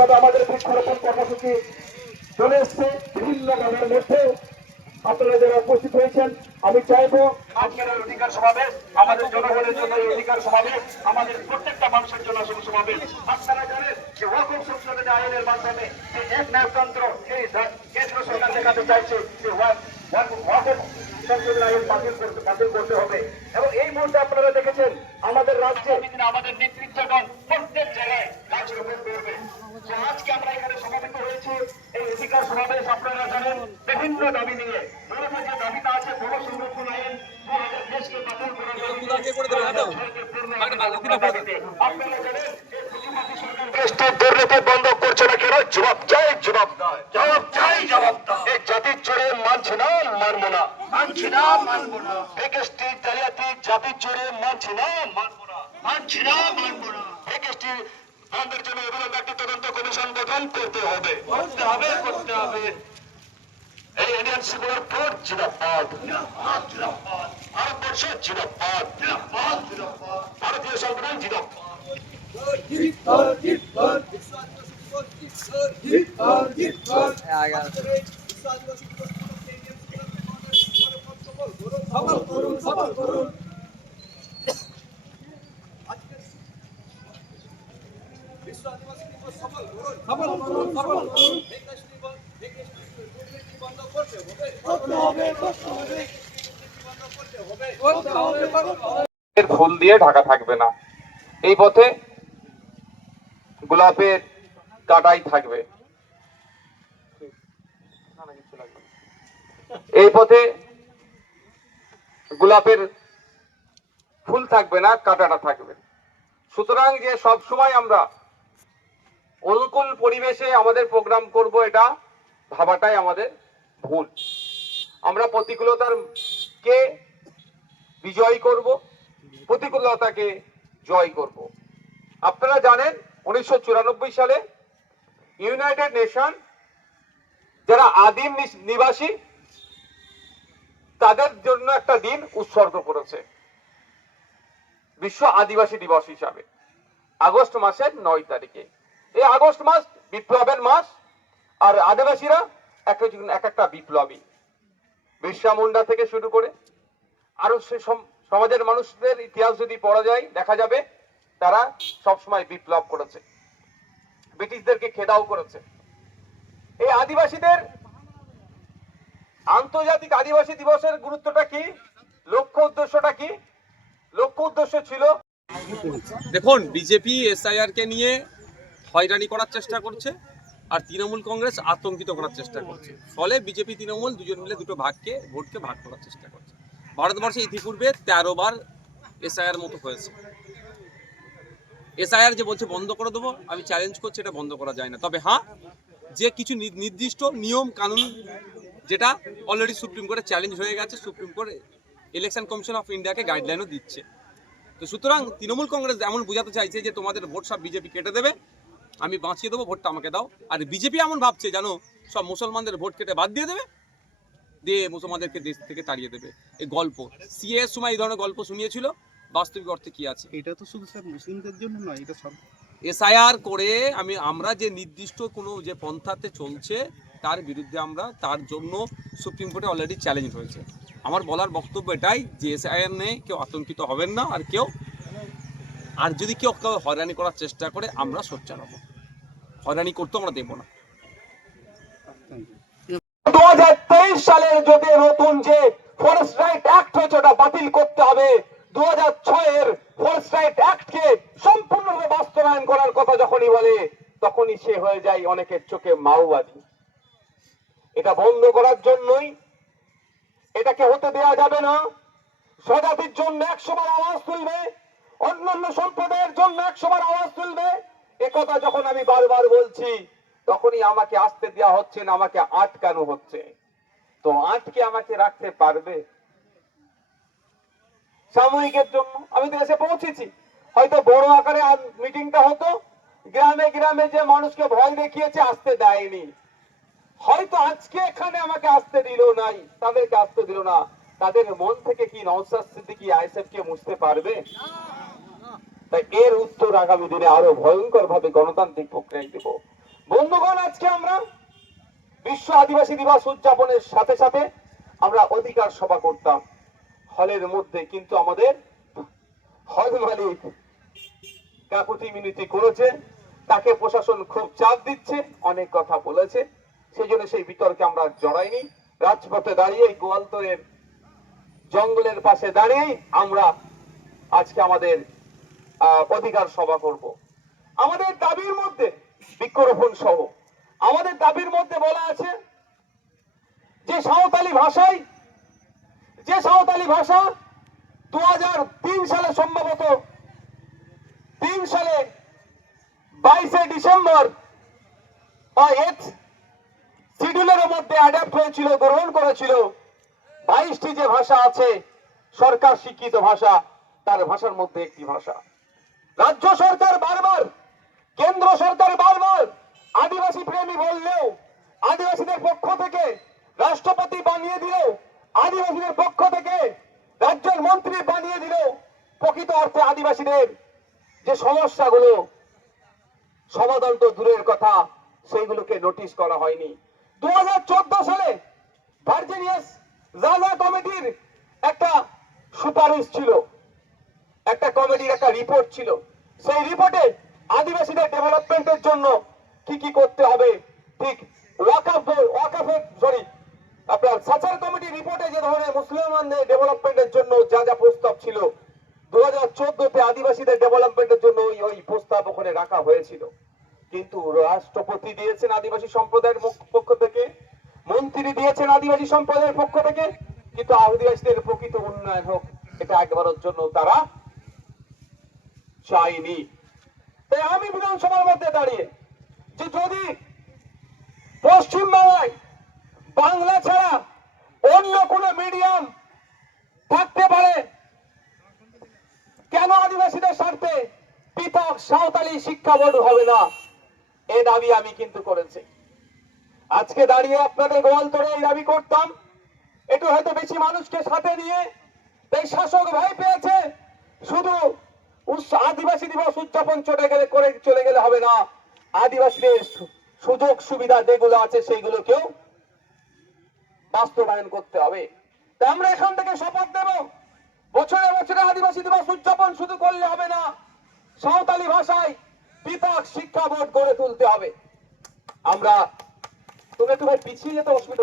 ভাবে আমাদের বৃক্ষরোপণ কর্মসূচি চলে এসছে বিভিন্ন গ্রামের মধ্যে। আপনারা যারা উপস্থিত হয়েছেন, আমি চাইবো আজকের এই অধিকার সমাবেশ আমাদের জনগণের জন্য, এই অধিকার সমাবেশ আমাদের প্রত্যেকটা মানুষের জন্য শুভ সমাবেশ। আপনারা জানেন যে ওয়াকফ সংশোধনী আইনের মাধ্যমে যে এক ন্যায়তন্ত্র এই কেন্দ্র সরকার দেখাতে চাইছে যে ওয়াকফ সংশোধনী আইন বাতিল করতে হবে। এবং এই মুহূর্তে আপনারা দেখেছেন আমাদের রাজ্যে আমাদের নেতৃত্বগণ প্রত্যেক জায়গায় কাজ রোপণ করবে। আজকে আমরা এখানে সমবেত হয়েছি এই অধিকার সমাবেশ আপনারা জানেন বিভিন্ন দাবি নিয়ে। মূলত যে দাবিটা আছে বড় সংরক্ষণ আইন 2000 দেশকে বাতিল করা আপনারা জানেন দুর্নীতি বন্ধ করছে না কেন? জবাব চাই, জবাব দেয়, জবাব চাই, জবাব দেয়। এই জাতির চোরে মানছি না, মানবো না, মানছি না, মানবো না। একেস্টি জালিয়াতি জাতির চোরে মানছি না, মানবো না, মানছি না, মানবো না। একেস্টি বন্ধের জন্য এগুলো একটি তদন্ত কমিশন গঠন করতে হবে, করতে হবে, করতে হবে। এই ইন্ডিয়ান সেকুলার ফোর্স জিন্দাবাদ, ভারতবর্ষ জিন্দাবাদ, ভারতীয় সংবিধান জিন্দাবাদ। ফুল দিয়ে ঢাকা থাকবে না, এই পথে গোলাপের কাটাই থাকবে, এই পথে গোলাপের ফুল থাকবে না, কাটাটা থাকবে। সুতরাং যে সব সময় আমরা অনুকূল পরিবেশে আমাদের প্রোগ্রাম করব, এটা ভাবাটাই আমাদের ভুল। আমরা প্রতিকূলতার কে বিজয় করব, প্রতিকূলতাকে জয় করব। আপনারা জানেন 1994 সালে ইউনাইটেড নেশন যারা আদিম নিবাসী তাদের জন্য একটা দিন উৎসর্গ করেছে বিশ্ব আদিবাসী দিবস হিসাবে, আগস্ট মাসের 9 তারিখে। এই আগস্ট মাস বিপ্লবের মাস, আর আদিবাসীরা এক একটা বিপ্লবী। বিরসা মুন্ডা থেকে শুরু করে আরো সমাজের মানুষদের ইতিহাস যদি পড়া যায়, দেখা যাবে তারা সবসময় বিপ্লব করেছে, ব্রিটিশদেরকে খেদাও করেছে। এই আদিবাসীদের আন্তর্জাতিক আদিবাসী দিবসের গুরুত্বটা কি, লক্ষ্য উদ্দেশ্যটা কি? লক্ষ্য উদ্দেশ্য ছিল, দেখুন, বিজেপি এসআইআর কে নিয়ে হয়রানি করার চেষ্টা করছে, আর তৃণমূল কংগ্রেস আতঙ্কিত করার চেষ্টা করছে। ফলে বিজেপি তৃণমূল দুজন মিলে দুটো ভোটকে ভাগ করার চেষ্টা করছে। ভারতবর্ষে ইতিপূর্বে 13 বার এসআইআর মতো হয়েছে। এসআইআর যে বলছে বন্ধ করে দেবো, আমি চ্যালেঞ্জ করছি, এটা বন্ধ করা যায় না। তবে হ্যাঁ, যে কিছু নির্দিষ্ট নিয়ম কানুন যেটা অলরেডি সুপ্রিম কোর্টে চ্যালেঞ্জ হয়ে গেছে, supreme court election commission of ইন্ডিয়াকে গাইডলাইনও দিচ্ছে। তো সুতরাং তৃণমূল কংগ্রেস এমন বোঝাতে চাইছে যে তোমাদের ভোট সব বিজেপি কেটে দেবে, আমি বাঁচিয়ে দেবো, ভোটটা আমাকে দাও। আর বিজেপি এমন ভাবছে জানো সব মুসলমানদের ভোট কেটে বাদ দিয়ে দেবে, দিয়ে মুসলমানদেরকে দেশ থেকে তাড়িয়ে দেবে। এই গল্প সিএ এর সময় এই ধরনের গল্প শুনিয়েছিল, বাস্তবিক অর্থে কি আছে? এটা তো শুধু স্যার মুসলিমদের জন্য নয়, এটা সব এসআইআর করে আমরা যে নির্দিষ্ট কোনো যে পন্থাতে চলছে তার বিরুদ্ধে তার জন্য সুপ্রিম কোর্টে অলরেডি চ্যালেঞ্জ হয়েছে। আমার বলার বক্তব্য এটাই যে এসআইআর নিয়ে কেউ আতঙ্কিত হবেন না, আর যদি কেউ হয়রানি করার চেষ্টা করে আমরা সোচ্চার হব, হয়রানি করতে আমরা দেব না। 2023 সালের যদি নতুন যে ফরেস্ট রাইট অ্যাক্ট হয়েছে ওটা বাতিল করতে হবে। 2006 এর ফরেস্ট রাইট অ্যাক্টকে সম্পূর্ণভাবে বাস্তবায়ন করার কথা যখনই বলে, তখনই সে হয়ে যায় অনেকের চোখে মাওবাদী। এটা বন্ধ করার জন্যই এটাকে হতে দেওয়া যাবে না। স্বজাতির জন্য 100 বার আওয়াজ তুলবে, অন্যান্য সম্প্রদায়ের জন্য 100 বার আওয়াজ তুলবে। একথা যখন আমি বারবার বলছি, তখনই আমাকে আসতে দেওয়া হচ্ছে না, আমাকে আটকানো হচ্ছে। তো আটকে আমাকে রাখতে পারবে? সাময়িকের জন্য আমি তো এসে পৌঁছেছি, হয়তো বড় আকারে মিটিংটা হতো, গ্রামে গ্রামে যে মানুষকে ভয় দেখিয়েছে আসতে দেয়নি, হয়তো আজকে এখানে আমাকে আসতে দিল নাই, তাদেরকে আসতে দিল না। তাদের মন থেকে কি নওশাদ সিদ্দিকী আইএসএফ কে মুছতে পারবে? তাই এর উত্তর আগামী দিনে আরো ভয়ঙ্কর ভাবে গণতান্ত্রিক প্রক্রিয়ায় দেব। বন্ধুগণ, আজকে আমরা বিশ্ব আদিবাসী দিবস উদযাপনের সাথে সাথে আমরা অধিকার সভা করতাম হলের মধ্যে, কিন্তু আমাদের হল মালিক কাকুতি মিনতি করেছে, তাকে প্রশাসন খুব চাপ দিচ্ছে, অনেক কথা বলেছে, সেই জন্য সেই বিতর্কে আমরা জড়াইনি। রাজপথে দাঁড়িয়ে গোয়ালতরের জঙ্গলের পাশে দাঁড়িয়ে আমরা আজকে আমাদের অধিকার সভা করব। আমাদের দাবির মধ্যে বৃক্ষরোপণ সহ আমাদের দাবির মধ্যে বলা আছে যে সাঁওতালি ভাষা 2003 সালে সম্ভবত 3 সালে 22শে ডিসেম্বর বা 8th শিডিউলের মধ্যে অ্যাডাপ্ট হয়েছিল, গ্রহণ করেছিল। 22টি যে ভাষা আছে সরকার স্বীকৃত ভাষা, তার ভাষার মধ্যে একটি ভাষা। রাজ্য সরকার বারবার, কেন্দ্র সরকার বারবার আদিবাসী প্রেমী বললেও, আদিবাসীদের পক্ষ থেকে রাষ্ট্রপতি বানিয়ে দিলেও, আদিবাসীদের পক্ষ থেকে রাজ্যের মন্ত্রী বানিয়ে দিলেও প্রকৃত অর্থে আদিবাসীদের যে সমস্যাগুলো সমাধান তো দূরের কথা, সেইগুলোকে নোটিশ করা হয়নি। 2014 সালে ভার্জিনিয়াস জাজা কমিটির একটা সুপারিশ ছিল, একটা কমিটির একটা রিপোর্ট ছিল। সেই রিপোর্টে আদিবাসীদের ডেভেলপমেন্টের জন্য কি কি করতে হবে, ঠিক আপনার সাচার কমিটি রিপোর্টে যে ধরনের মুসলমানদের ডেভেলপমেন্টের জন্য যা যা প্রস্তাব ছিল, 2014-তে আদিবাসীদের ডেভেলপমেন্টের জন্য ওই প্রস্তাব ওখানে রাখা হয়েছিল। কিন্তু রাষ্ট্রপতি দিয়েছেন আদিবাসী সম্প্রদায়ের পক্ষ থেকে, মন্ত্রী দিয়েছেন আদিবাসী সম্প্রদায়ের পক্ষ থেকে, কিন্তু আদিবাসীদের প্রকৃত উন্নয়ন হোক এটা একবারের জন্য তারা চাইনি। তাই আমি বিধানসভার মধ্যে দাঁড়িয়ে যে যদি পশ্চিমবাংলায় বাংলা ছাড়া অন্য কোন মিডিয়াম থাকতে পারে, কেন আদিবাসীদের স্বার্থে পৃথক সাঁওতালি শিক্ষা বোর্ড হবে না, এ দাবি আমি কিন্তু করেছি। আজকে দাঁড়িয়ে আপনাদের গোয়ালতরে এই দাবি করতাম, একটু হয়তো বেশি মানুষকে সাথে নিয়ে, তাই শাসক ভাই পেয়েছে শুধু আদিবাসী দিবস উদযাপন চলে গেলে হবে না, আদিবাসীদের সুযোগ সুবিধা যেগুলো আছে সেইগুলোকেও বাস্তবায়ন করতে হবে। তাই আমরা এখান থেকে শপথ নেব, বছরে বছরে আদিবাসী দিবস উদযাপন শুধু করলে হবে না, সাঁওতালি ভাষায় পৃথক শিক্ষা বোর্ড গড়ে তুলতে হবে। আমরা তুমি একটু ভাই পিছিয়ে যেতে অসুবিধা